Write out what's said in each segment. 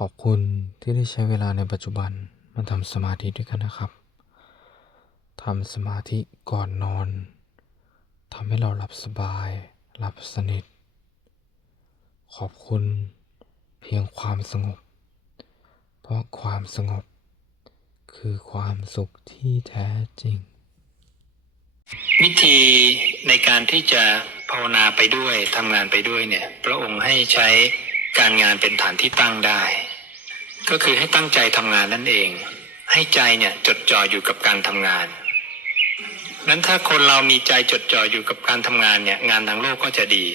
ขอบคุณที่ได้ใช้เวลาในปัจจุบันมาทำสมาธิด้วยกันนะครับทำสมาธิก่อนนอนทำให้เราหลับสบายหลับสนิท ขอบคุณเพียงความสงบ เพราะความสงบ คือความสุขที่แท้จริง วิธีในการที่จะภาวนาไปด้วยทำงานไปด้วยเนี่ย พระองค์ให้ใช้การงานเป็นฐานที่ตั้งได้ ก็คือให้ตั้งใจทำงานนั่นเอง ให้ใจเนี่ยจดจ่ออยู่กับการทำงานนั้นถ้าคนเรามีใจจดจ่ออยู่กับการทำงานเนี่ย งานทางโลกก็จะดี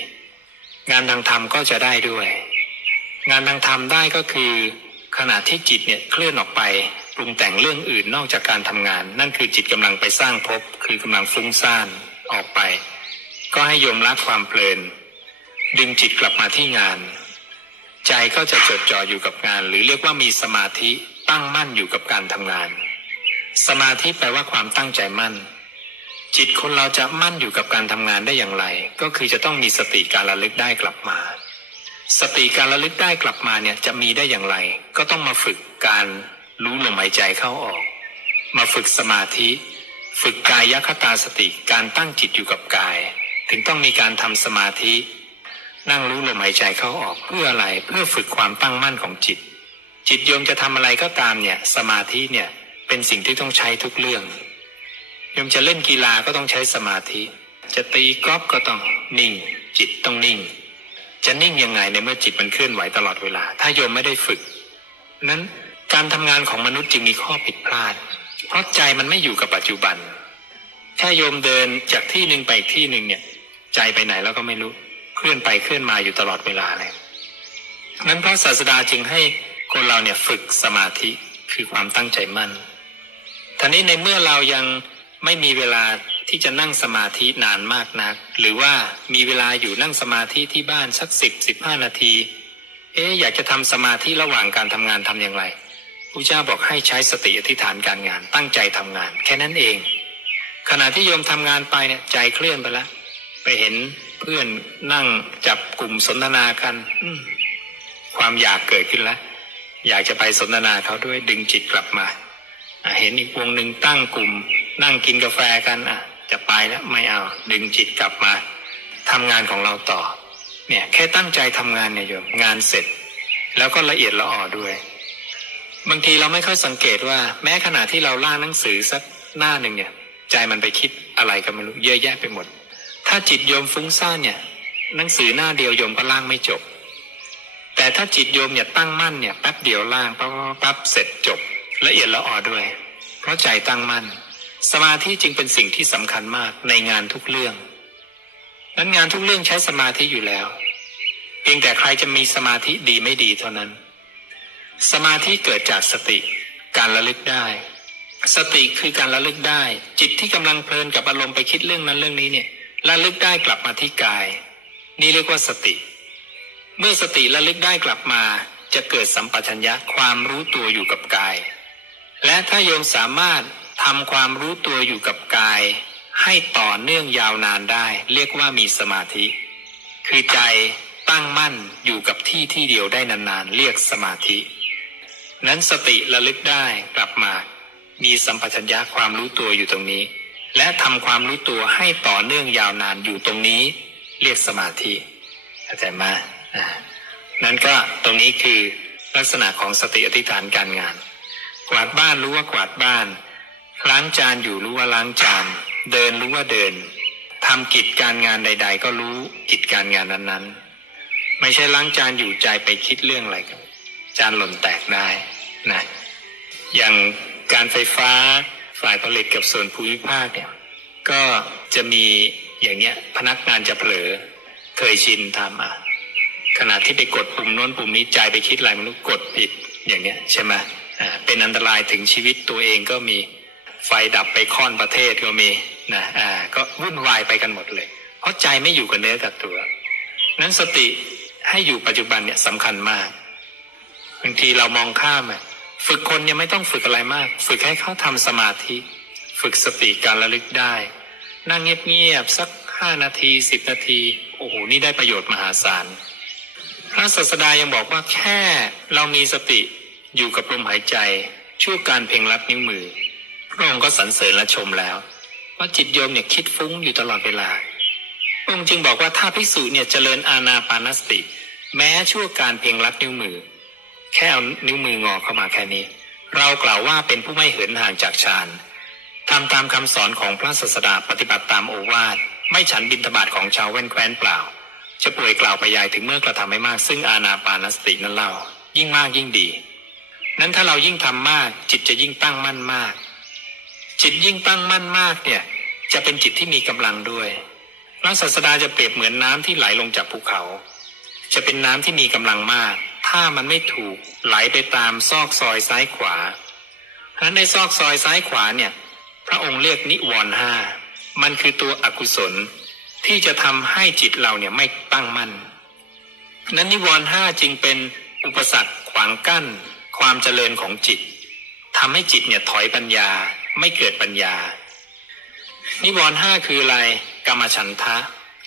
งานทางธรรมก็จะได้ด้วย งานทางธรรมได้ก็คือ ขณะที่จิตเนี่ยเคลื่อนออกไปปรุงแต่งเรื่องอื่นนอกจากการทำงาน นั่นคือจิตกำลังไปสร้างภพคือกำลังฟุ้งซ่านออกไป ก็ให้ยมละความเพลิน ดึงจิตกลับมาที่งาน ใจก็จะจดจ่ออยู่กับงาน หรือเรียกว่ามีสมาธิตั้งมั่นอยู่กับการทำงาน สมาธิแปลว่าความตั้งใจมั่น จิตคนเราจะมั่นอยู่กับการทำงานได้อย่างไร ก็คือจะต้องมีสติการระลึกได้กลับมา สติการระลึกได้กลับมาเนี่ยจะมีได้อย่างไร ก็ต้องมาฝึกการรู้ลมหายใจเข้าออก มาฝึกสมาธิ ฝึกกายคตาสติการตั้งจิตอยู่กับกาย ถึงต้องมีการทำสมาธิ นั่งรู้ลมหายใจเข้าออกเพื่ออะไรเพื่อฝึกความตั้งมั่นของจิต จิตโยมจะทำอะไรก็ตามเนี่ยสมาธิเนี่ยเป็นสิ่งที่ต้องใช้ทุกเรื่องโยมจะเล่นกีฬาก็ต้องใช้สมาธิ จะตีกอล์ฟก็ต้องนิ่ง จิตต้องนิ่ง จะนิ่งยังไงในเมื่อจิตมันเคลื่อนไหวตลอดเวลา ถ้าโยมไม่ได้ฝึก นั้นการทำงานของมนุษย์จึงมีข้อผิดพลาด เพราะใจมันไม่อยู่กับปัจจุบันแค่โยมเดินจากที่หนึ่งไปที่หนึ่งเนี่ย ใจไปไหนแล้วก็ไม่รู้ เคลื่อนไปเคลื่อนมาอยู่ตลอดเวลาเลยนั้นพระศาสดาจึงให้คนเราเนี่ยฝึกสมาธิคือความตั้งใจมั่นท่านี้ในเมื่อเรายังไม่มีเวลาที่จะนั่งสมาธินานมากนัก หรือว่ามีเวลาอยู่นั่งสมาธิที่บ้านสักสิบสิบห้านาที เอ๊อยากจะทำสมาธิระหว่างการทำงานทำอย่างไรพระเจ้าบอกให้ใช้สติอธิษฐานการงานตั้งใจทำงาน แค่นั้นเอง ขณะที่โยมทำงานไปเนี่ยใจเคลื่อนไปแล้วไปเห็น เพื่อนนั่งจับกลุ่มสนทนากันอืมความอยากเกิดขึ้นแล้ว อยากจะไปสนทนาเขาด้วยดึงจิตกลับมาอะเห็นอีกวงหนึ่งตั้งกลุ่ม นั่งกินกาแฟกันอะ จะไปแล้วไม่เอา ดึงจิตกลับมาทำงานของเราต่อ เนี่ย แค่ตั้งใจทำงานเนี่ยโยมงานเสร็จ แล้วก็ละเอียดละอ่อด้วย บางทีเราไม่ค่อยสังเกตว่า แม้ขณะที่เราล่างหนังสือสักหน้าหนึ่งเนี่ย ใจมันไปคิดอะไรก็ไม่รู้เยอะแยะไปหมด ถ้าจิตโยมฟุ้งซ่านเนี่ย หนังสือหน้าเดียวโยมก็ล่างไม่จบ แต่ถ้าจิตโยมเนี่ยตั้งมั่นเนี่ยแป๊บเดียวล่างปั๊บปั๊บปั๊บเสร็จจบ ละเอียดละออด้วย เพราะใจตั้งมั่น สมาธิจึงเป็นสิ่งที่สำคัญมากในงานทุกเรื่องนั้นงานทุกเรื่องใช้สมาธิอยู่แล้ว เพียงแต่ใครจะมีสมาธิดีไม่ดีเท่านั้น สมาธิเกิดจากสติการระลึกได้ สติคือการระลึกได้ จิตที่กำลังเพลินกับอารมณ์ไปคิดเรื่องนั้นเรื่องนี้เนี่ย ระลึกได้กลับมาที่กาย นี่เรียกว่าสติ เมื่อสติระลึกได้กลับมา จะเกิดสัมปชัญญะความรู้ตัวอยู่กับกาย และถ้าโยมสามารถทำความรู้ตัวอยู่กับกาย ให้ต่อเนื่องยาวนานได้ เรียกว่ามีสมาธิ คือใจตั้งมั่นอยู่กับที่ที่เดียวได้นานๆ เรียกสมาธิ นั้นสติระลึกได้กลับมา มีสัมปชัญญะความรู้ตัวอยู่ตรงนี้ และทำความรู้ตัวให้ต่อเนื่องยาวนานอยู่ตรงนี้เรียกสมาธิเข้าใจไหมอ่านั้นก็ตรงนี้คือลักษณะของสติอธิษฐานการงาน กวาดบ้านรู้ว่ากวาดบ้าน ล้างจานอยู่รู้ว่าล้างจาน เดินรู้ว่าเดินทำกิจการงานใด ๆ ก็รู้กิจการงานนั้นๆ ไม่ใช่ล้างจานอยู่ใจไปคิดเรื่องอะไรกันจานหล่นแตกได้นะอย่างการไฟฟ้า ฝ่ายผลิตกับส่วนภูมิภาคเนี่ยก็จะมีอย่างเงี้ยพนักงานจะเผลอเคยชินทำอะขณะที่ไปกดปุ่มโน้นปุ่มนี้ใจไปคิดอะไรม่รู้กดผิดอย่างเงี้ยใช่ไหมอ่าเป็นอันตรายถึงชีวิตตัวเองก็มีไฟดับไปค่อนประเทศก็มีนะอ่าก็วุ่นวายไปกันหมดเลย เพราะใจไม่อยู่กับเนื้อกับตัว นั้นสติให้อยู่ปัจจุบันเนี่ยสำคัญมากบางทีเรามองข้ามอะ ฝึกคนยังไม่ต้องฝึกอะไรมาก ฝึกให้เขาทำสมาธิ ฝึกสติการระลึกได้ นั่งเงียบๆสักห้านาทีสิบนาที โอ้โห นี่ได้ประโยชน์มหาศาล พระศาสดายังบอกว่าแค่เรามีสติอยู่กับลมหายใจ ชั่วการเพ่งลัดนิ้วมือพระองค์ก็สรรเสริญและชมแล้ว ว่าจิตโยมเนี่ยคิดฟุ้งอยู่ตลอดเวลาพระองค์จึงบอกว่าถ้าภิกษุเนี่ยเจริญอาณาปานสติ แม้ชั่วการเพ่งลัดนิ้วมือ แค่เอานิ้วมืองอเข้ามาแค่นี้ เรากล่าวว่าเป็นผู้ไม่เหินห่างจากฌานทำตามคำสอนของพระศาสดาปฏิบัติตามโอวาทไม่ฉันบินทบาทของชาวแว่นแคว้นเปล่า จะป่วยกล่าวไปยายถึงเมื่อกระทำให้มากซึ่งอาณาปานสตินั้นเล่ายิ่งมากยิ่งดี นั้นถ้าเรายิ่งทำมาก จิตจะยิ่งตั้งมั่นมาก จิตยิ่งตั้งมั่นมากเนี่ยจะเป็นจิตที่มีกำลังด้วยพระศาสดาจะเปรียบเหมือนน้ำที่ไหลลงจากภูเขา จะเป็นน้ำที่มีกำลังมาก ถ้ามันไม่ถูกไหลไปตามซอกซอยซ้ายขวาเพราะนั้นในซอกซอยซ้ายขวาเนี่ย พระองค์เรียกนิวรณ์ห้ามันคือตัวอกุศลที่จะทำให้จิตเราเนี่ยไม่ตั้งมั่นนั้นนิวรณ์ห้าจึงเป็นอุปสรรคขวางกั้น ความเจริญของจิตทำให้จิตเนี่ยถอยปัญญาไม่เกิดปัญญา นิวรณ์ห้าคืออะไรกรรมฉันทะ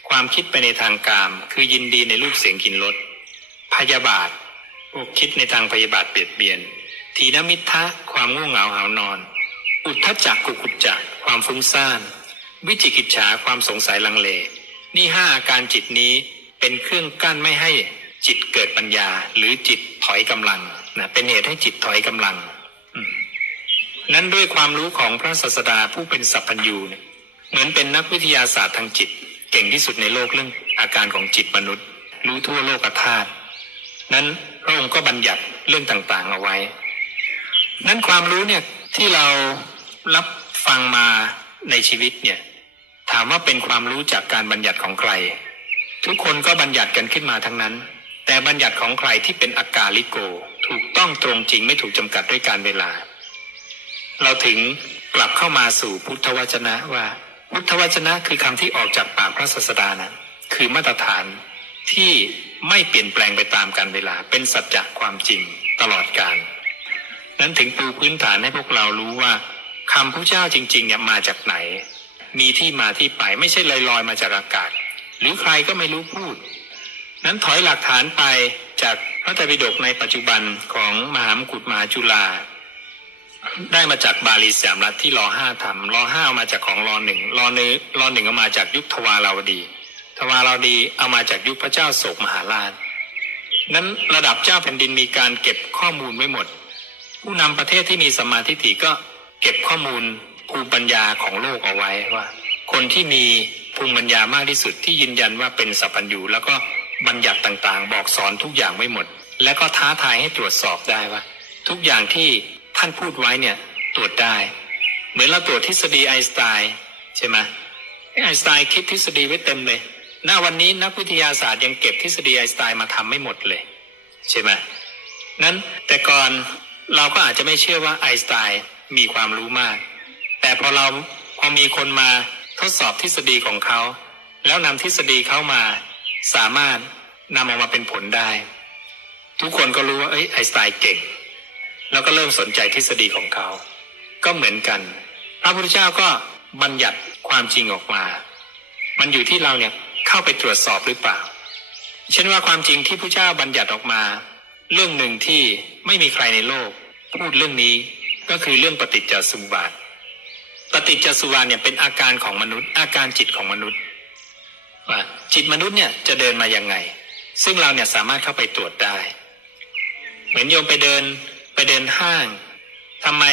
ความคิดไปในทางกาม คือยินดีในรูปเสียงกลิ่นรสพยาบาท พวกคิดในทางพยาบาทเบียดเบียน ทีนมิทะความง่วงเหงาหานอน อุทธจักกุกุจจะความฟุ้งซ่าน วิจิกิจฉาความสงสัยลังเล นี่ห้าอาการจิตนี้เป็นเครื่องกั้นไม่ให้จิตเกิดปัญญา หรือจิตถอยกำลังนะเป็นเหตุให้จิตถอยกำลัง นั้นด้วยความรู้ของพระศาสดาผู้เป็นสัพพัญญูเนี่ยเหมือนเป็นนักวิทยาศาสตร์ทางจิต เก่งที่สุดในโลกเรื่องอาการของจิตมนุษย์ รู้ทั่วโลกธาตุนั้น พระองค์ก็บัญญัติเรื่องต่างๆเอาไว้ นั้นความรู้เนี่ยที่เรารับฟังมาในชีวิตเนี่ยถามว่าเป็นความรู้จากการบัญญัติของใคร ทุกคนก็บัญญัติกันขึ้นมาทั้งนั้น แต่บัญญัติของใครที่เป็นอากาลิโก ถูกต้องตรงจริงไม่ถูกจำกัดด้วยการเวลา เราถึงกลับเข้ามาสู่พุทธวจนะว่า พุทธวจนะคือคำที่ออกจากปากพระศาสดานะคือมาตรฐานที่ ไม่เปลี่ยนแปลงไปตามการเวลาเป็นสัจจะความจริงตลอดกาลนั้นถึงปูพื้นฐานให้พวกเรารู้ว่าคำพระเจ้าจริงๆเนี่ยมาจากไหน มีที่มาที่ไปไม่ใช่ลอยๆมาจากอากาศ หรือใครก็ไม่รู้พูด นั้นถอยหลักฐานไปจากพระไตรปิฎกในปัจจุบันของมหามกุฏมหาจุฬาได้มาจากบาลีสามรัฐที่รอห้าทำรอห้าเอามาจากของรอหนึ่งรอหนึ่งรอหนึ่งเอามาจากยุคทวาราวดี ทวาราดีเอามาจากยุคพระเจ้าโศกมหาราช นั้นระดับเจ้าแผ่นดินมีการเก็บข้อมูลไว้หมด ผู้นำประเทศที่มีสมาธิฐิก็เก็บข้อมูลภูมิปัญญาของโลกเอาไว้ว่า คนที่มีภูมิปัญญามากที่สุดที่ยืนยันว่าเป็นสัพพัญญูแล้วก็บัญญัติต่างๆ บอกสอนทุกอย่างไว้หมด และก็ท้าทายให้ตรวจสอบได้ว่า ทุกอย่างที่ท่านพูดไว้เนี่ยตรวจได้ เหมือนเราตรวจทฤษฎีไอน์สไตน์ใช่ไหมไอน์สไตน์คิดทฤษฎีไว้เต็มเลย หน้าวันนี้นักวิทยาศาสตร์ยังเก็บทฤษฎีไอน์สไตน์มาทำไม่หมดเลย ใช่ไหมนั้นแต่ก่อนเราก็อาจจะไม่เชื่อว่าไอน์สไตน์มีความรู้มาก แต่พอเราพอมีคนมาทดสอบทฤษฎีของเขา แล้วนำทฤษฎีเข้ามาสามารถนำออกมาเป็นผลได้ ทุกคนก็รู้ว่าเอ้ยไอน์สไตน์เก่ง แล้วก็เริ่มสนใจทฤษฎีของเขา ก็เหมือนกัน พระพุทธเจ้าก็บัญญัติความจริงออกมา มันอยู่ที่เราเนี่ย เข้าไปตรวจสอบหรือเปล่า เช่นว่าความจริงที่พระเจ้าบัญญัติออกมา เรื่องหนึ่งที่ไม่มีใครในโลก พูดเรื่องนี้ก็คือเรื่องปฏิจจสมุปบาท ปฏิจจสมุปบาทเนี่ยเป็นอาการของมนุษย์ อาการจิตของมนุษย์ว่าจิตมนุษย์เนี่ยจะเดินมายังไง ซึ่งเราเนี่ยสามารถเข้าไปตรวจได้ เหมือนโยมไปเดินไปเดินห้างทำไม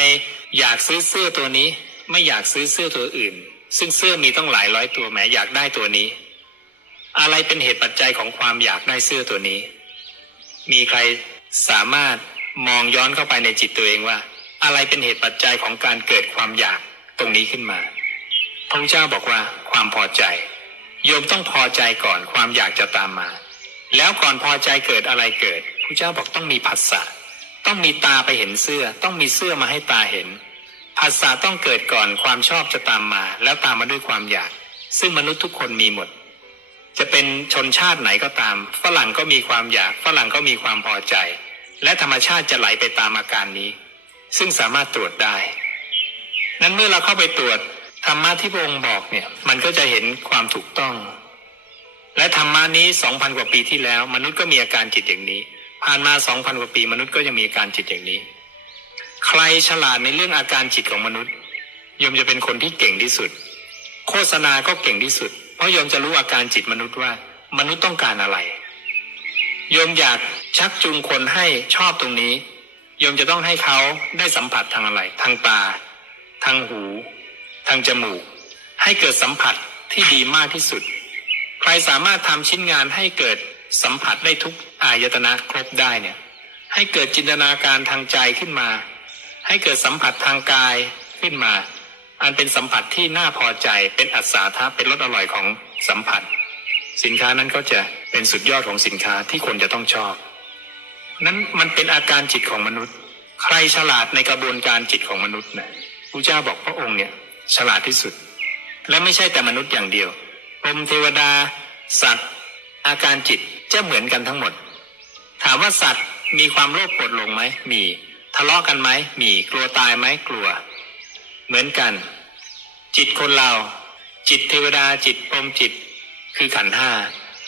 อยากซื้อเสื้อตัวนี้ ไม่อยากซื้อเสื้อตัวอื่น ซึ่งเสื้อมีต้องหลายร้อยตัวแหมอยากได้ตัวนี้ อะไรเป็นเหตุปัจจัยของความอยากได้เสื้อตัวนี้ มีใครสามารถมองย้อนเข้าไปในจิตตัวเองว่า อะไรเป็นเหตุปัจจัยของการเกิดความอยากตรงนี้ขึ้นมา พระพุทธเจ้าบอกว่าความพอใจ โยมต้องพอใจก่อนความอยากจะตามมา แล้วก่อนพอใจเกิดอะไรเกิดพระเจ้าบอกต้องมีผัสสะต้องมีตาไปเห็นเสื้อ ต้องมีเสื้อมาให้ตาเห็นผัสสะต้องเกิดก่อนความชอบจะตามมา แล้วตามมาด้วยความอยาก ซึ่งมนุษย์ทุกคนมีหมด จะเป็นชนชาติไหนก็ตาม ฝรั่งก็มีความอยาก ฝรั่งก็มีความพอใจ และธรรมชาติจะไหลไปตามอาการนี้ ซึ่งสามารถตรวจได้ นั้นเมื่อเราเข้าไปตรวจธรรมะที่พระองค์บอกเนี่ย มันก็จะเห็นความถูกต้อง และธรรมะนี้สองพันกว่าปีที่แล้ว มนุษย์ก็มีอาการจิตอย่างนี้ ผ่านมาสองพันกว่าปี มนุษย์ก็ยังมีอาการจิตอย่างนี้ ใครฉลาดในเรื่องอาการจิตของมนุษย์ยมจะเป็นคนที่เก่งที่สุด โฆษณาก็เก่งที่สุด เพราะโยมจะรู้อาการจิตมนุษย์ว่า มนุษย์ต้องการอะไร โยมอยากชักจูงคนให้ชอบตรงนี้ โยมจะต้องให้เขาได้สัมผัสทางอะไร ทางตา ทางหู ทางจมูก ให้เกิดสัมผัสที่ดีมากที่สุด ใครสามารถทำชิ้นงานให้เกิดสัมผัสได้ทุกอายตนะครบได้เนี่ย ให้เกิดจินตนาการทางใจขึ้นมา ให้เกิดสัมผัสทางกายขึ้นมา อันเป็นสัมผัสที่น่าพอใจเป็นอัศทะเป็นรสอร่อยของสัมผัส สินค้านั้นก็จะเป็นสุดยอดของสินค้าที่คนจะต้องชอบ นั้นมันเป็นอาการจิตของมนุษย์ ใครฉลาดในกระบวนการจิตของมนุษย์นะพระเจ้าบอกพระองค์เนี่ยฉลาดที่สุด และไม่ใช่แต่มนุษย์อย่างเดียวพรมเทวดา สัตว์ อาการจิตจะเหมือนกันทั้งหมด ถามว่าสัตว์มีความโลภโกรธหลงไหมมีทะเลาะกันไหมมีกลัวตายไหมกลัว เหมือนกัน จิตคนเรา จิตเทวดาจิตพรมจิต คือขันธ์ห้า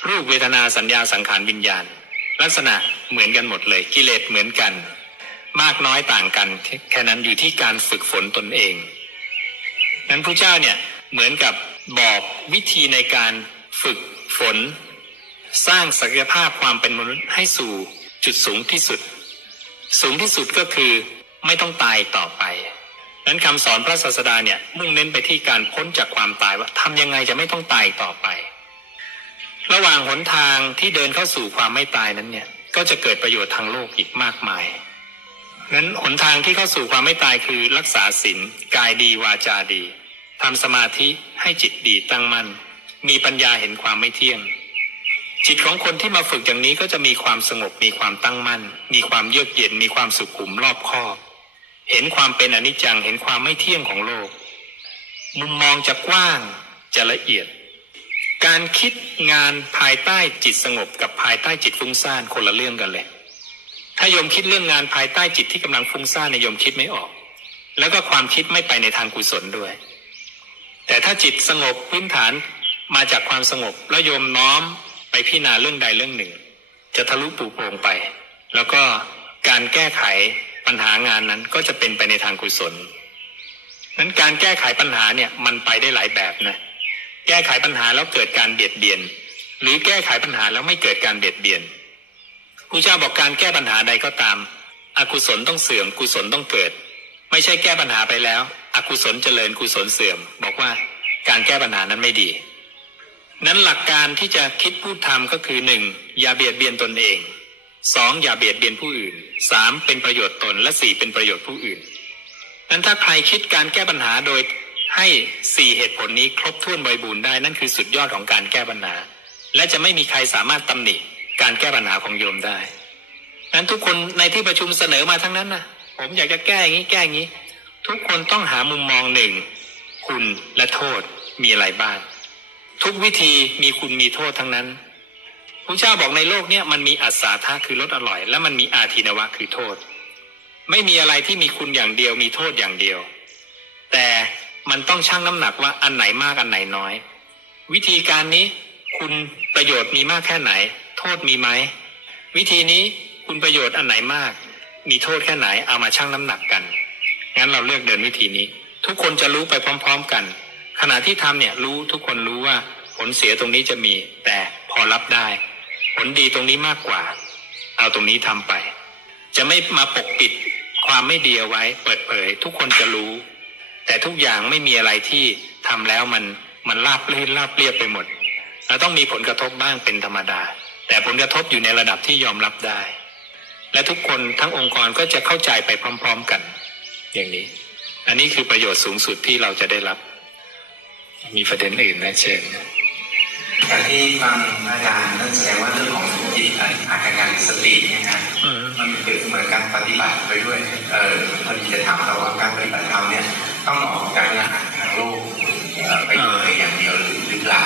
รูปเวทนาสัญญาสังขารวิญญาณ ลักษณะเหมือนกันหมดเลยกิเลสเหมือนกัน มากน้อยต่างกัน แค่นั้นอยู่ที่การฝึกฝนตนเองนั้นพระเจ้าเนี่ยเหมือนกับบอกวิธีในการฝึกฝน สร้างศักยภาพความเป็นมนุษย์ให้สู่จุดสูงที่สุด สูงที่สุดก็คือไม่ต้องตายต่อไป นั้นคำสอนพระศาสดาเนี่ยมุ่งเน้นไปที่การพ้นจากความตายว่าทำยังไงจะไม่ต้องตายต่อไป ระหว่างหนทางที่เดินเข้าสู่ความไม่ตายนั้นเนี่ยก็จะเกิดประโยชน์ทางโลกอีกมากมายนั้นหนทางที่เข้าสู่ความไม่ตายคือรักษาศีลกายดีวาจาดีทำสมาธิให้จิตดีตั้งมั่น มีปัญญาเห็นความไม่เที่ยง จิตของคนที่มาฝึกอย่างนี้ก็จะมีความสงบมีความตั้งมั่น มีความเยือกเย็นมีความสุขุมรอบคอบ เห็นความเป็นอนิจจังเห็นความไม่เที่ยงของโลก มุมมองจะกว้างจะละเอียด การคิดงานภายใต้จิตสงบกับภายใต้จิตฟุ้งซ่านคนละเรื่องกันเลย ถ้าโยมคิดเรื่องงานภายใต้จิตที่กำลังฟุ้งซ่านในยโยมคิดไม่ออก แล้วก็ความคิดไม่ไปในทางกุศลด้วย แต่ถ้าจิตสงบพื้นฐานมาจากความสงบแล้วโยมน้อมไปพิจารณาเรื่องใดเรื่องหนึ่ง จะทะลุปูโปร่งไป แล้วก็การแก้ไข ปัญหางานนั้นก็จะเป็นไปในทางกุศลนั้นการแก้ไขปัญหาเนี่ยมันไปได้หลายแบบนะ แก้ไขปัญหาแล้วเกิดการเบียดเบียน หรือแก้ไขปัญหาแล้วไม่เกิดการเบียดเบียนครูเจ้าบอกการแก้ปัญหาใดก็ตาม อกุศลต้องเสื่อม กุศลต้องเกิด ไม่ใช่แก้ปัญหาไปแล้ว อกุศลเจริญกุศลเสื่อม บอกว่าการแก้ปัญหานั้นไม่ดี นั้นหลักการที่จะคิดพูดทำก็คือหนึ่งอย่าเบียดเบียนตนเอง สองอย่าเบียดเบียนผู้อื่นสามเป็นประโยชน์ตนและสี่เป็นประโยชน์ผู้อื่นนั้นถ้าใครคิดการแก้ปัญหาโดยให้สี่เหตุผลนี้ครบถ้วนบริบูรณ์ได้นั่นคือสุดยอดของการแก้ปัญหา และจะไม่มีใครสามารถตำหนิการแก้ปัญหาของโยมได้นั้นทุกคนในที่ประชุมเสนอมาทั้งนั้นนะผมอยากจะแก้อย่างนี้แก้อย่างนี้ ทุกคนต้องหามุมมองหนึ่งคุณและโทษมีอะไรบ้าง ทุกวิธีมีคุณมีโทษทั้งนั้น พระเจ้าบอกในโลกเนี้ยมันมีอัศาธาคือรสอร่อย และมันมีอาทินวะคือโทษ ไม่มีอะไรที่มีคุณอย่างเดียวมีโทษอย่างเดียว แต่มันต้องชั่งน้ำหนักว่าอันไหนมากอันไหนน้อย วิธีการนี้คุณประโยชน์มีมากแค่ไหน โทษมีไหมวิธีนี้คุณประโยชน์อันไหนมาก มีโทษแค่ไหนเอามาชั่งน้ำหนักกันงั้นเราเลือกเดินวิธีนี้ ทุกคนจะรู้ไปพร้อม ๆกัน ขณะที่ทำเนี่ยรู้ทุกคนรู้ว่าผลเสียตรงนี้จะมี แต่พอรับได้ ผลดีตรงนี้มากกว่า เอาตรงนี้ทำไป จะไม่มาปกปิดความไม่ดีเอาไว้ เปิดเผย ทุกคนจะรู้ แต่ทุกอย่างไม่มีอะไรที่ทำแล้วมันมันราบลื่นราบเรียบไปหมดเราต้องมีผลกระทบบ้างเป็นธรรมดา แต่ผลกระทบอยู่ในระดับที่ยอมรับได้ และทุกคนทั้งองค์กรก็จะเข้าใจไปพร้อม ๆกัน อย่างนี้ อันนี้คือประโยชน์สูงสุดที่เราจะได้รับ มีประเด็นอื่นนะเชิญ จากที่ฟังอาจารย์นั่นแสดงว่าเรื่องของจิตอาการสติเนี่ยนะอืมมันเป็นเหมือนการปฏิบัติไปด้วย เออพอดีจะถามเราว่าการปฏิบัติธรรมเนี่ยต้องออกจากงานทางโลกเอ่อไปเลยอย่างเดียวหรือหรือเปล่า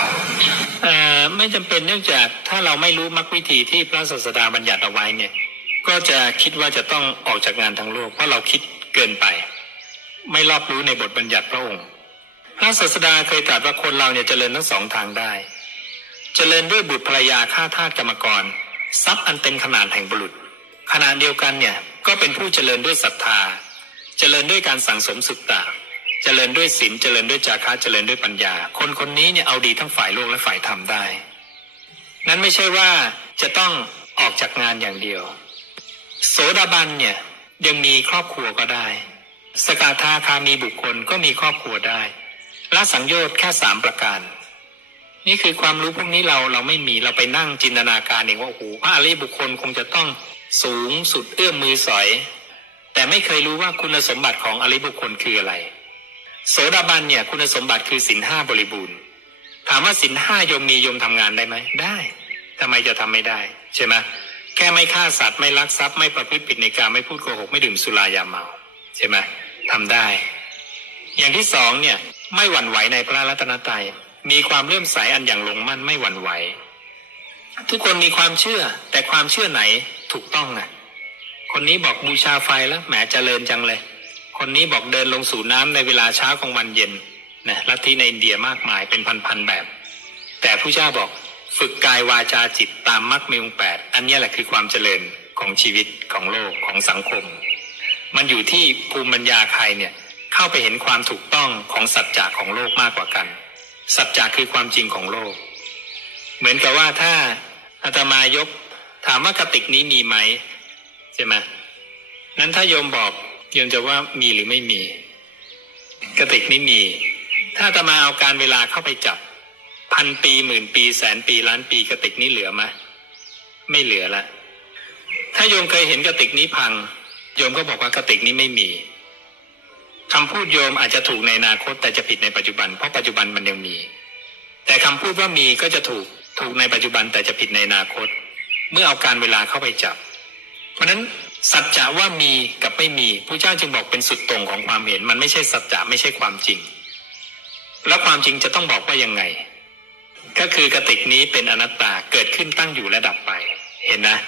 เอ่อไม่จำเป็นเนื่องจากถ้าเราไม่รู้มรรควิธีที่พระศาสดาบัญญัติเอาไว้เนี่ย ก็จะคิดว่าจะต้องออกจากงานทางโลกเพราะเราคิดเกินไป ไม่รอบรู้ในบทบัญญัติพระองค์ พระศาสดาเคยตรัสว่าคนเราเนี่ยเจริญทั้งสองทางได้จ เจริญด้วยบุตรภรรยาข้าทาสกรรมกร ทรัพย์อันเต็มขนาดแห่งบุรุษขณะเดียวกันเนี่ยก็เป็นผู้เจริญด้วยศรัทธา เจริญด้วยการสั่งสมสุตตะเจริญด้วยศีลเจริญด้วยจาคะเจริญด้วยปัญญา คนคนนี้เนี่ยเอาดีทั้งฝ่ายโลกและฝ่ายธรรมได้ นั้นไม่ใช่ว่าจะต้องออกจากงานอย่างเดียว โสดาบันเนี่ยยังมีครอบครัวก็ได้ สกาทาคามีบุคคลก็มีครอบครัวได้ละสังโยชน์แค่สามประการ นี่คือความรู้พวกนี้เราเราไม่มีเราไปนั่งจินตนาการเองว่าโอ้โหพระอริยบุคคลคงจะต้องสูงสุดเอื้อมมือสอย แต่ไม่เคยรู้ว่าคุณสมบัติของอริยบุคคลคืออะไร โสดาบันเนี่ยคุณสมบัติคือสินห้าบริบูรณ์ถามว่าสินห้ายมมียมทำงานได้ไหมได้ทำไมจะทำไม่ได้ใช่ไหมแค่ไม่ฆ่าสัตว์ไม่ลักทรัพย์ไม่ประพฤติผิดในการไม่พูดโกหกไม่ดื่มสุรายาเมาใช่ไหมทำได้ อย่างที่สองเนี่ยไม่หวั่นไหวในพระรัตนตรัย มีความเลื่อมใสอันอย่างลงมั่นไม่หวั่นไหว ทุกคนมีความเชื่อ แต่ความเชื่อไหนถูกต้องอะ คนนี้บอกบูชาไฟแล้วแหมเจริญจังเลย คนนี้บอกเดินลงสู่น้ำในเวลาเช้ากลางวันเย็นนะลัทธิในอินเดียมากมายเป็นพันๆแบบ แต่ผู้เจ้าบอกฝึกกายวาจาจิตตามมรรคมีองแปดอันนี้แหละคือความเจริญของชีวิตของโลกของสังคม มันอยู่ที่ภูมิปัญญาใครเนี่ยเข้าไปเห็นความถูกต้องของสัจจะของโลกมากกว่ากัน สัจจะคือความจริงของโลก เหมือนกับว่าถ้าอาตมายก ถามว่ากระติกนี้มีไหมใช่ไหมนั้นถ้าโยมบอกโยมจะว่ามีหรือไม่มีกระติกนี้มี ถ้าอาตมาเอาการเวลาเข้าไปจับพันปีหมื่นปีแสนปีล้านปีกระติกนี้เหลือไหมไม่เหลือละ ถ้าโยมเคยเห็นกระติกนี้พัง โยมก็บอกว่ากระติกนี้ไม่มี คำพูดโยมอาจจะถูกในอนาคตแต่จะผิดในปัจจุบัน เพราะปัจจุบันมันยังมี แต่คำพูดว่ามีก็จะถูกถูกในปัจจุบันแต่จะผิดในอนาคต เมื่อเอาการเวลาเข้าไปจับ เพราะนั้นสัจจะว่ามีกับไม่มีผู้เจ้าจึงบอกเป็นสุดตรงของความเห็น มันไม่ใช่สัจจะไม่ใช่ความจริง แล้วความจริงจะต้องบอกว่ายังไง ก็คือกติกนี้เป็นอนัตตาเกิดขึ้นตั้งอยู่และดับไป เห็นนะ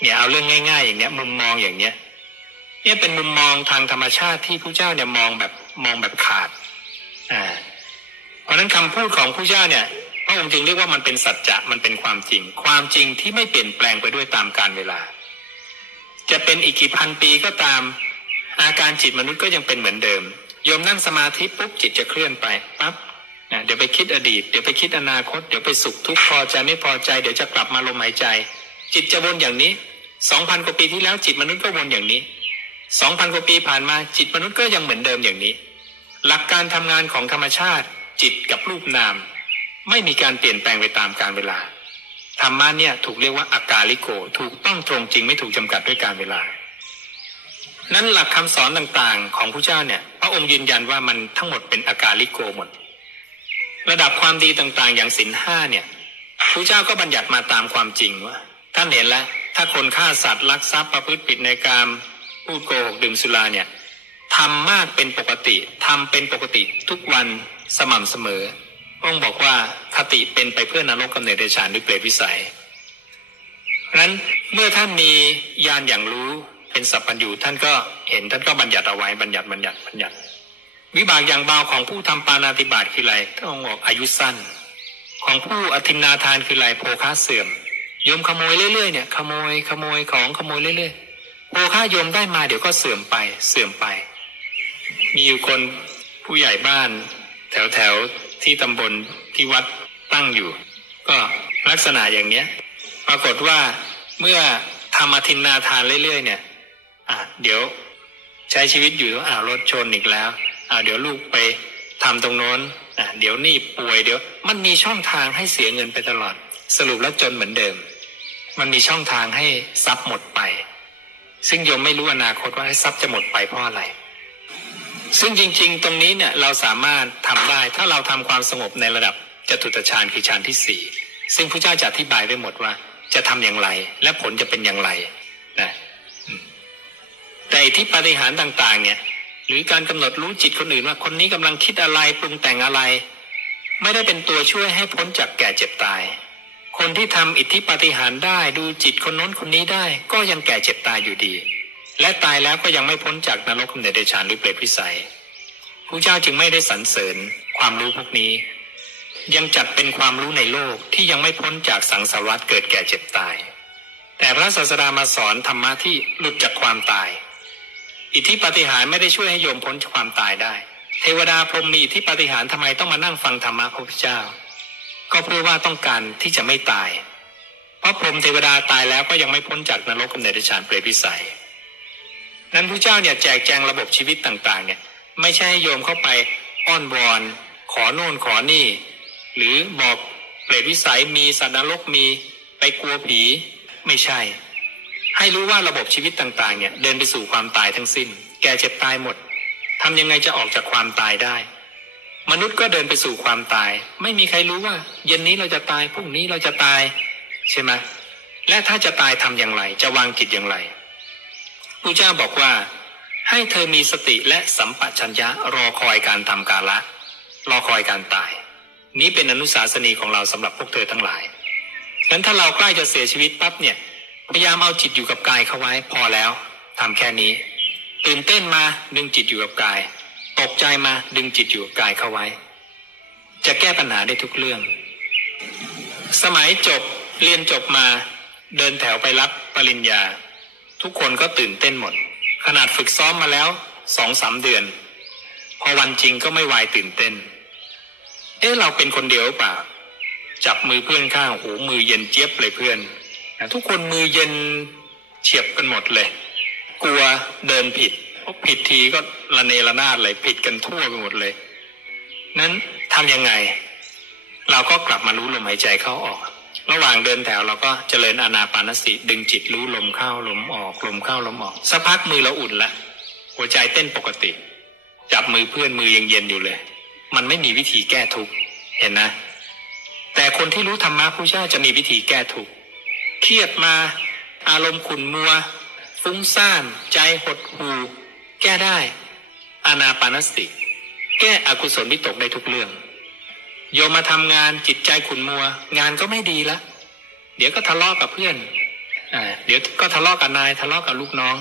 เนี่ยเอาเรื่องง่าย ๆ อย่างเนี้ยมุมมองอย่างเนี้ย เนี่ยเป็นมุมมองทางธรรมชาติที่ผู้เจ้าเนี่ยมองแบบมองแบบขาดอ่าเพราะนั้นคำพูดของผู้เจ้าเนี่ยพระองค์จึงเรียกว่ามันเป็นสัจจะมันเป็นความจริง ความจริงที่ไม่เปลี่ยนแปลงไปด้วยตามกาลเวลา จะเป็นอีกกี่พันปีก็ตาม อาการจิตมนุษย์ก็ยังเป็นเหมือนเดิมโยมนั่งสมาธิปุ๊บจิตจะเคลื่อนไปปั๊บนะเดี๋ยวไปคิดอดีตเดี๋ยวไปคิดอนาคตเดี๋ยวไปสุขทุกข์พอใจไม่พอใจเดี๋ยวจะกลับมาลมหายใจ จิตจะวนอย่างนี้สองพันกว่าปีที่แล้วจิตมนุษย์ก็วนอย่างนี้ สองพันกว่าปีผ่านมาจิตมนุษย์ก็ยังเหมือนเดิมอย่างนี้ หลักการทำงานของธรรมชาติ จิตกับรูปนาม ไม่มีการเปลี่ยนแปลงไปตามกาลเวลาธรรมะเนี่ยถูกเรียกว่าอากาลิโก ถูกต้องตรงจริงไม่ถูกจำกัดด้วยการเวลา นั้นหลักคำสอนต่างๆ ของพระเจ้าเนี่ย พระองค์ยืนยันว่ามันทั้งหมดเป็นอากาลิโกหมด ระดับความดีต่างๆ อย่างศีลห้าเนี่ยพระเจ้าก็บัญญัติมาตามความจริงว่าท่านเห็นแล้วถ้าคนฆ่าสัตว์ลักทรัพย์ประพฤติผิดในการม พูดโกหกดื่มสุราเนี่ยทำมากเป็นปกติทำเป็นปกติทุกวันสม่ำเสมอพระองบอกว่าคติเป็นไปเพื่อนรกกำเนิดเดชานหรือเปรตวิสัยเพราะฉะนั้นเมื่อท่านมีญาณอย่างรู้เป็นสัพพัญญูท่านก็เห็นท่านก็บัญญัติเอาไว้บัญญัติบัญญัติบัญญัติ วิบากอย่างเบาของผู้ทำปานาติบาตคืออะไรท่านองบอกอายุสั้น ของผู้อธินนาทานคืออะไรโภคะเสื่อมยมขโมยเรื่อยๆเนี่ยขโมยขโมยของขโมยเรื่อยๆ โภคะโยมได้มาเดี๋ยวก็เสื่อมไปเสื่อมไป มีอยู่คนผู้ใหญ่บ้าน แถวแถวที่ตำบลที่วัดตั้งอยู่ ก็ลักษณะอย่างเนี้ย ปรากฏว่าเมื่อทำอธินนาทานเรื่อยๆเนี่ยอะเดี๋ยวใช้ชีวิตอยู่อ้ารถชนอีกแล้วอ้าเดี๋ยวลูกไปทำตรงโน้นอะเดี๋ยวนี่ป่วยเดี๋ยว มันมีช่องทางให้เสียเงินไปตลอด สรุปแล้วจนเหมือนเดิม มันมีช่องทางให้ทรัพย์หมดไป ซึ่งโยมไม่รู้อนาคตว่าทรัพย์จะหมดไปเพราะอะไร ซึ่งจริง ๆ ตรงนี้เนี่ยเราสามารถทำได้ถ้าเราทำความสงบในระดับจตุตฌานคือฌานที่สี่ซึ่งพระเจ้าจะอธิบายไว้หมดว่า จะทำอย่างไร และผลจะเป็นอย่างไรนะแต่อิที่ปาฏิหารต่างๆ เนี่ยหรือการกำหนดรู้จิตคนอื่นว่าคนนี้กำลังคิดอะไรปรุงแต่งอะไร ไม่ได้เป็นตัวช่วยให้พ้นจากแก่เจ็บตาย คนที่ทำอิทธิปาฏิหาริย์ได้ดูจิตคนโน้นคนนี้ได้ ก็ยังแก่เจ็บตายอยู่ดี และตายแล้วก็ยังไม่พ้นจากนรกกำเนิดเดชานหรือเปรตวิสัยพระเจ้าจึงไม่ได้สรรเสริญความรู้พวกนี้ ยังจัดเป็นความรู้ในโลกที่ยังไม่พ้นจากสังสารวัฏเกิดแก่เจ็บตาย แต่พระศาสดามาสอนธรรมะที่หลุดจากความตาย อิทธิปาฏิหารย์ไม่ได้ช่วยให้โยมพ้นจากความตายได้ เทวดาพรหมมีอิทธิปาฏิหารย์ทำไมต้องมานั่งฟังธรรมะพระพุทธเจ้า ก็เพื่อว่าต้องการที่จะไม่ตาย เพราะพรหมเทวดาตายแล้วก็ยังไม่พ้นจากนรกกำเนิดฌานเปรตวิสัย นั้นพระเจ้าเนี่ยแจกแจงระบบชีวิตต่างๆ เนี่ยไม่ใช่ให้โยมเข้าไปอ้อนวอน ขอโน่นขอนี่ หรือบอกเปรตวิสัยมีสัตว์นรกมีไปกลัวผีไม่ใช่ ให้รู้ว่าระบบชีวิตต่างๆ เนี่ยเดินไปสู่ความตายทั้งสิ้น แก่เจ็บตายหมดทำยังไงจะออกจากความตายได้ มนุษย์ก็เดินไปสู่ความตาย ไม่มีใครรู้ว่า เย็นนี้เราจะตายพรุ่งนี้เราจะตาย ใช่ไหมและถ้าจะตายทำอย่างไร จะวางจิตอย่างไรพระเจ้าบอกว่า ให้เธอมีสติและสัมปชัญญะรอคอยการทำกาละ รอคอยการตาย นี้เป็นอนุสาสนีของเราสำหรับพวกเธอทั้งหลายงั้นถ้าเราใกล้จะเสียชีวิตปั๊บเนี่ยพยายามเอาจิตอยู่กับกายเข้าไว้พอแล้วทำแค่นี้ ตื่นเต้นมาดึงจิตอยู่กับกาย ตกใจมาดึงจิตอยู่กายเข้าไว้ จะแก้ปัญหาได้ทุกเรื่อง สมัยจบเรียนจบมา เดินแถวไปรับปริญญา ทุกคนก็ตื่นเต้นหมด ขนาดฝึกซ้อมมาแล้วสองสามเดือน พอวันจริงก็ไม่วายตื่นเต้น เอ๊ะเราเป็นคนเดียวเปล่าจับมือเพื่อนข้างโอ้มือเย็นเจี๊ยบเลยเพื่อนทุกคนมือเย็นเฉียบกันหมดเลย กลัวเดินผิด ผิดทีก็ระเนระนาดเลยผิดกันทั่วไปหมดเลย นั้นทำยังไง เราก็กลับมารู้ลมหายใจเข้าออก ระหว่างเดินแถวเราก็เจริญอานาปานสติดึงจิตรู้ลมเข้าลมออกลมเข้าลมออกสักพักมือเราอุ่นละหัวใจเต้นปกติ จับมือเพื่อนมือยังเย็นอยู่เลย มันไม่มีวิธีแก้ทุกข์เห็นนะ แต่คนที่รู้ธรรมะผู้เจ้าจะมีวิธีแก้ทุกข์เครียดมา อารมณ์ขุ่นมัว ฟุ้งซ่าน ใจหดหู่ แก้ได้ อานาปานสติ แก้อกุศลวิตกได้ทุกเรื่อง โยมมาทำงานจิตใจขุนมัว งานก็ไม่ดีละ เดี๋ยวก็ทะเลาะกับเพื่อนอเดี๋ยวก็ทะเลาะกับนายทะเลาะกับลูกน้อง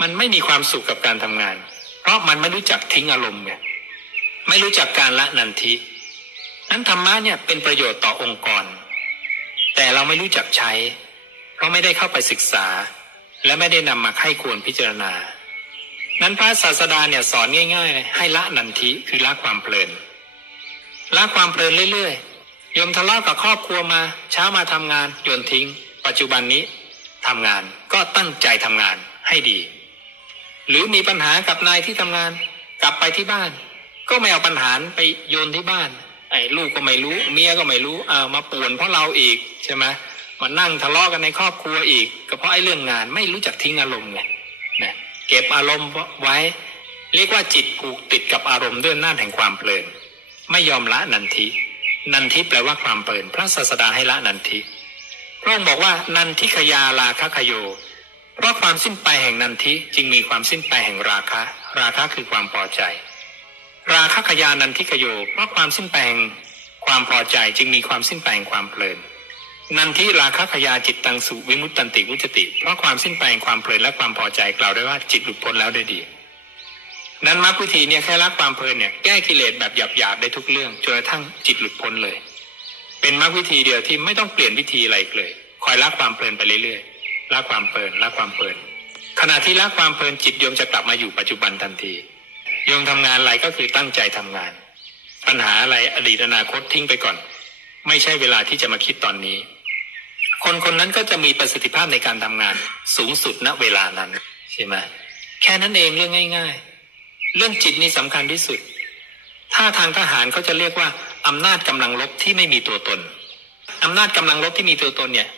มันไม่มีความสุขกับการทำงาน เพราะมันไม่รู้จักทิ้งอารมณ์ไงไม่รู้จักการละนันทินั้นธรรมะเนี่ยเป็นประโยชน์ต่อองค์กร แต่เราไม่รู้จักใช้ เพราะไม่ได้เข้าไปศึกษา และไม่ได้นำมาไข้ควรพิจารณา นั้นพระศาสดาเนี่ยสอนง่ายๆเลยให้ละนันทิคือละความเพลินละความเพลินเรื่อยๆโยมทะเลาะกับครอบครัวมา เช้ามาทำงานโยนทิ้ง ปัจจุบันนี้ทำงานก็ตั้งใจทำงานให้ดี หรือมีปัญหากับนายที่ทำงาน กลับไปที่บ้าน ก็ไม่เอาปัญหาไปโยนที่บ้าน ไอ้ลูกก็ไม่รู้ เมียก็ไม่รู้อ้ามาป่วนเพราะเราอีกใช่ไหมมานั่งทะเลาะกันในครอบครัวอีก ก็เพราะไอ้เรื่องงานไม่รู้จักทิ้งอารมณ์ไงนะ เก็บอารมณ์ไว้ เรียกว่าจิตผูกติดกับอารมณ์ด้วยอำนาแห่งความเพลิน ไม่ยอมละนันทิ นันทิแปลว่าความเพลิน พระศาสดาให้ละนันทิพระองค์บอกว่านันทิขยาราคะขโย เพราะความสิ้นไปแห่งนันทิจึงมีความสิ้นไปแห่งราคะ ราคะคือความพอใจ ราคะขยานันทิขโย เพราะความสิ้นไปแห่งความพอใจจึงมีความสิ้นไปแห่งความเพลิน นันทิราคะขยาจิตตังสุวิมุตตันติวุจติ เพราะความสิ้นไปแห่งความเพลินและความพอใจกล่าวได้ว่าจิตหลุดพ้นแล้วได้ดี นั้นมรรควิธีเนี่ยแค่ละความเพลินเนี่ยแก้กิเลสแบบหยาบๆได้ทุกเรื่องจนกระทั่งจิตหลุดพ้นเลย เป็นมรรควิธีเดียวที่ไม่ต้องเปลี่ยนวิธีอะไรอีกเลย คอยละความเพลินไปเรื่อยๆละความเพลินละความเพลิน ขณะที่ละความเพลินจิตโยมจะกลับมาอยู่ปัจจุบันทันทีโยมทำงานอะไรก็คือตั้งใจทำงาน ปัญหาอะไรอดีตอนาคตทิ้งไปก่อน ไม่ใช่เวลาที่จะมาคิดตอนนี้ คนคนนั้นก็จะมีประสิทธิภาพในการทำงาน สูงสุดณเวลานั้นใช่ไหมแค่นั้นเองเรื่องง่าย ๆ เรื่องจิตนี่สำคัญที่สุด ถ้าทางทหารเขาจะเรียกว่าอำนาจกำลังลบที่ไม่มีตัวตนอำนาจกำลังลบที่มีตัวตนเนี่ย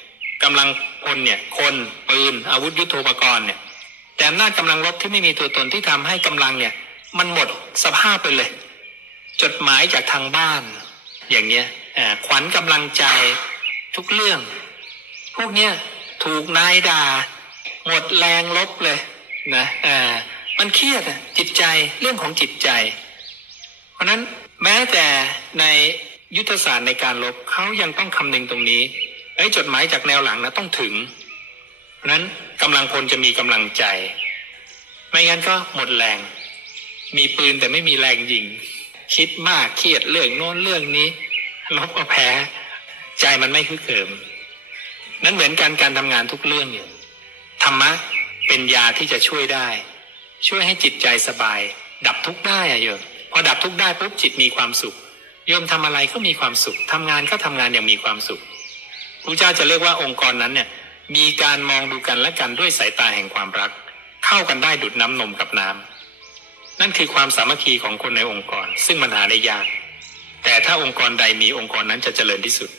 กำลังพลเนี่ยคนปืนอาวุธยุโทโธปกรณ์เนี่ย แต่อำนาจกำลังลบที่ไม่มีตัวตนที่ทำให้กำลังเนี่ย มันหมดสภาพไปเลย จดหมายจากทางบ้าน อย่างเงี้ยขวัญกำลังใจทุกเรื่อง พวกเนี้ยถูกนายด่า หมดแรงลบเลยนะอ่ามันเครียดจิตใจเรื่องของจิตใจ เพราะนั้นแม้แต่ในยุทธศาสตร์ในการลบเขายังต้องคำนึงตรงนี้ไอ้จดหมายจากแนวหลังนะต้องถึง เพราะฉะนั้นกำลังพลจะมีกำลังใจ ไม่งั้นก็หมดแรง มีปืนแต่ไม่มีแรงยิง คิดมากเครียดเรื่องโน้นเรื่องนี้ลบก็แพ้ ใจมันไม่ฮึกเหิม นั้นเหมือนกันการทำงานทุกเรื่องเนี่ธรรมะเป็นยาที่จะช่วยได้ ช่วยให้จิตใจสบาย ดับทุกข์ได้อะโยมพอดับทุกข์ได้ปุ๊บจิตมีความสุขโยมทำอะไรก็มีความสุขทำงานก็ทำงานอย่างมีความสุขพระเจ้าจะเรียกว่าองค์กรนั้นเนี่ยมีการมองดูกันและกันด้วยสายตาแห่งความรัก เข้ากันได้ดุดน้ำนมกับน้ำนั่นคือความสามัคคีของคนในองค์กร ซึ่งมันหาได้ยาก แต่ถ้าองค์กรใดมีองค์กรนั้นจะเจริญที่สุด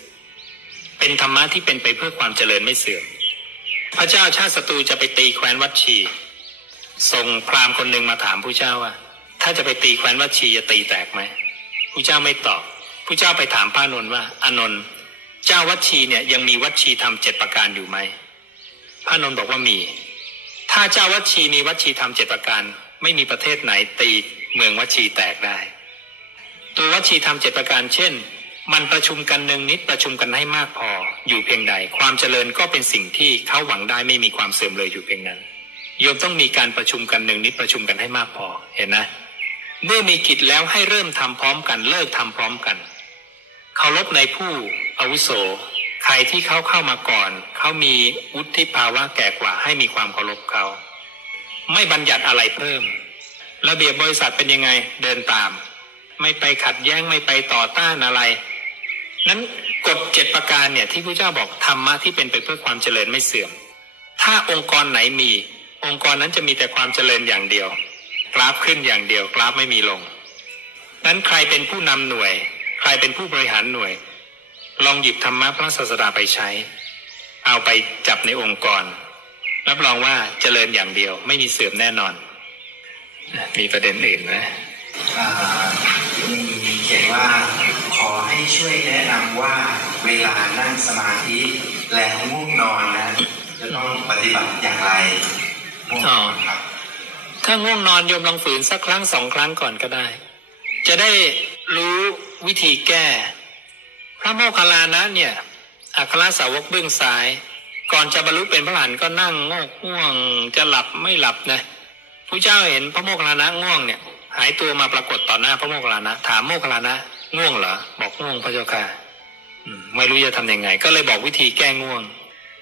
เป็นธรรมะที่เป็นไปเพื่อความเจริญไม่เสื่อม พระเจ้าชาติศัตรูจะไปตีแคว้นวัดชี ส่งพราหมณ์คนหนึ่งมาถามผู้เจ้าว่า ถ้าจะไปตีแคว้นวัดชีจะตีแตกไหมผู้เจ้าไม่ตอบผู้เจ้าไปถามพระอานนท์ว่าอานนท์เจ้าวัดชีเนี่ยยังมีวัดชีทำเจ็ดประการอยู่ไหมพระอานนท์บอกว่ามี ถ้าเจ้าวัดชีมีวัดชีทำเจ็ดประการ ไม่มีประเทศไหนตีเมืองวัดชีแตกได้ ตัววัดชีทำเจ็ดประการเช่น มันประชุมกันหนึ่งนิดประชุมกันให้มากพออยู่เพียงใด ความเจริญก็เป็นสิ่งที่เขาหวังได้ไม่มีความเสื่อมเลยอยู่เพียงนั้นโยมต้องมีการประชุมกันหนึ่งนิดประชุมกันให้มากพอเห็นนะเมื่อมีกิจแล้วให้เริ่มทำพร้อมกันเลิกทำพร้อมกันเคารพในผู้อาวุโส ใครที่เขาเข้ามาก่อน เขามีวุฒิภาวะแก่กว่าให้มีความเคารพเขา ไม่บัญญัติอะไรเพิ่ม ระเบียบบริษัทเป็นยังไงเดินตาม ไม่ไปขัดแย้งไม่ไปต่อต้านอะไร นั้นกฎเจ็ดประการเนี่ยที่พระเจ้าบอกธรรมะที่เป็นไปเพื่อความเจริญไม่เสื่อม ถ้าองค์กรไหนมี องค์กรนั้นจะมีแต่ความเจริญอย่างเดียว กราฟขึ้นอย่างเดียวกราฟไม่มีลง นั้นใครเป็นผู้นำหน่วย ใครเป็นผู้บริหารหน่วย ลองหยิบธรรมะพระศาสดาไปใช้ เอาไปจับในองค์กร รับรองว่าเจริญอย่างเดียวไม่มีเสื่อมแน่นอน มีประเด็นอื่นไหมอ่ามีเขียนว่า อให้ช่วยแนะนำว่าเวลานั่งสมาธิแล้วง่วงนอนนะจะต้องปฏิบัติอย่างไรง่วงนอนครับ ถ้าง่วงนอนโยมลองฝืนสักครั้งสองครั้งก่อนก็ได้ จะได้รู้วิธีแก้ พระโมคคัลลานะเนี่ยอัครสาวกเบื้องซ้าย ก่อนจะบรรลุเป็นพระอรหันก็นั่งงอกง่วงจะหลับไม่หลับนะพระเจ้าเห็นพระโมคคัลลานะง่วงเนี่ย หายตัวมาปรากฏต่อหน้าพระโมคคัลลานะ ถามโมคคัลลานะ ง่วงเหรอบอกง่วงพระเจ้าค่ะไม่รู้จะทำยังไง ก็เลยบอกวิธีแก้ง่วง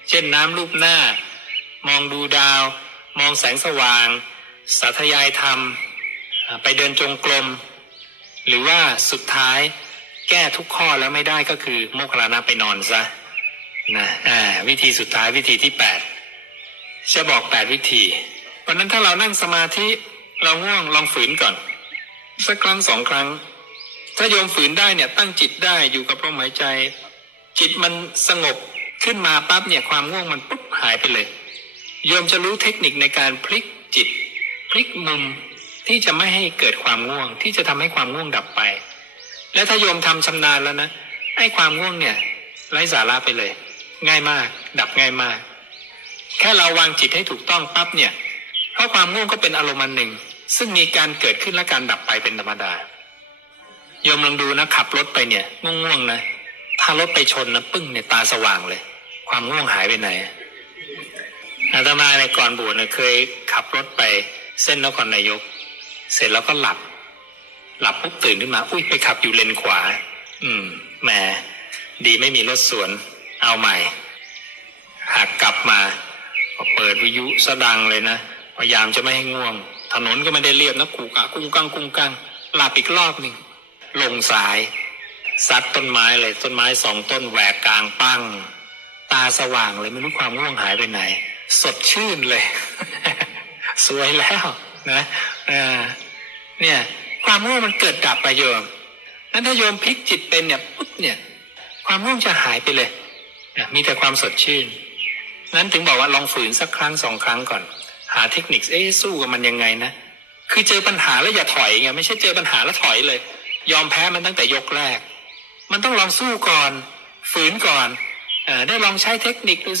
เช่นน้ำรูปหน้า มองดูดาว มองแสงสว่าง สาธยายธรรม ไปเดินจงกรมหรือว่าสุดท้ายแก้ทุกข้อแล้วไม่ได้ก็คือโมคคัลานะไปนอนซะนะอ่าวิธีสุดท้ายวิธีที่แปดจะบอกแปดวิธีเพราะฉะนั้นถ้าเรานั่งสมาธิเราง่วงลองฝืนก่อน สักครั้งสองครั้ง ถ้าโยมฝืนได้เนี่ยตั้งจิตได้อยู่กับลมหายใจ จิตมันสงบขึ้นมาปั๊บเนี่ยความง่วงมันปุ๊บหายไปเลย โยมจะรู้เทคนิคในการพลิกจิต พลิกมุมที่จะไม่ให้เกิดความง่วง ที่จะทำให้ความง่วงดับไป และถ้าโยมทำชำนาญแล้วนะไอ้ความง่วงเนี่ยไร้สาระไปเลย ง่ายมาก ดับง่ายมาก แค่เราวางจิตให้ถูกต้องปั๊บเนี่ยเพราะความง่วงก็เป็นอารมณ์หนึ่ง ซึ่งมีการเกิดขึ้นและการดับไปเป็นธรรมดา โยมลองดูนะขับรถไปเนี่ยง่วงๆนะถ้ารถไปชนนะปึ้งเนี่ยตาสว่างเลย ความง่วงหายไปไหนอาตมาในยก่อนบวชเนี่ยเคยขับรถไปเส้นนครนายก เสร็จแล้วก็หลับ หลับปุ๊บตื่นขึ้นมา อุ้ยไปขับอยู่เลนขวา อืมแหมดีไม่มีรถสวน เอาใหม่ หากกลับมาเปิดวิทยุสะดังเลยนะพยายามจะไม่ให้ง่วง ถนนก็ไม่ได้เรียบนะกูกะกุ้งกังกุ้งกังหลับอีกรอบหนึ่ง ลงสายซัดต้นไม้เลยต้นไม้สองต้นแหวกกลางปั้ง ตาสว่างเลยไม่รู้ความง่วงหายไปไหน สดชื่นเลย สวยแล้วนะเนี่ย ความง่วงมันเกิดดับไปโยมนั้นถ้าโยมพลิกจิตเป็นเนี่ยปุ๊บเนี่ย ความง่วงจะหายไปเลยนะมีแต่ความสดชื่น นั้นถึงบอกว่าลองฝืนสักครั้งสองครั้งก่อน หาเทคนิคเอ๊ะสู้กับมันยังไงนะคือเจอปัญหาแล้วอย่าถอยไงไม่ใช่เจอปัญหาแล้วถอยเลย ยอมแพ้มันตั้งแต่ยกแรก มันต้องลองสู้ก่อน ฝืนก่อนออได้ลองใช้เทคนิคดูสิ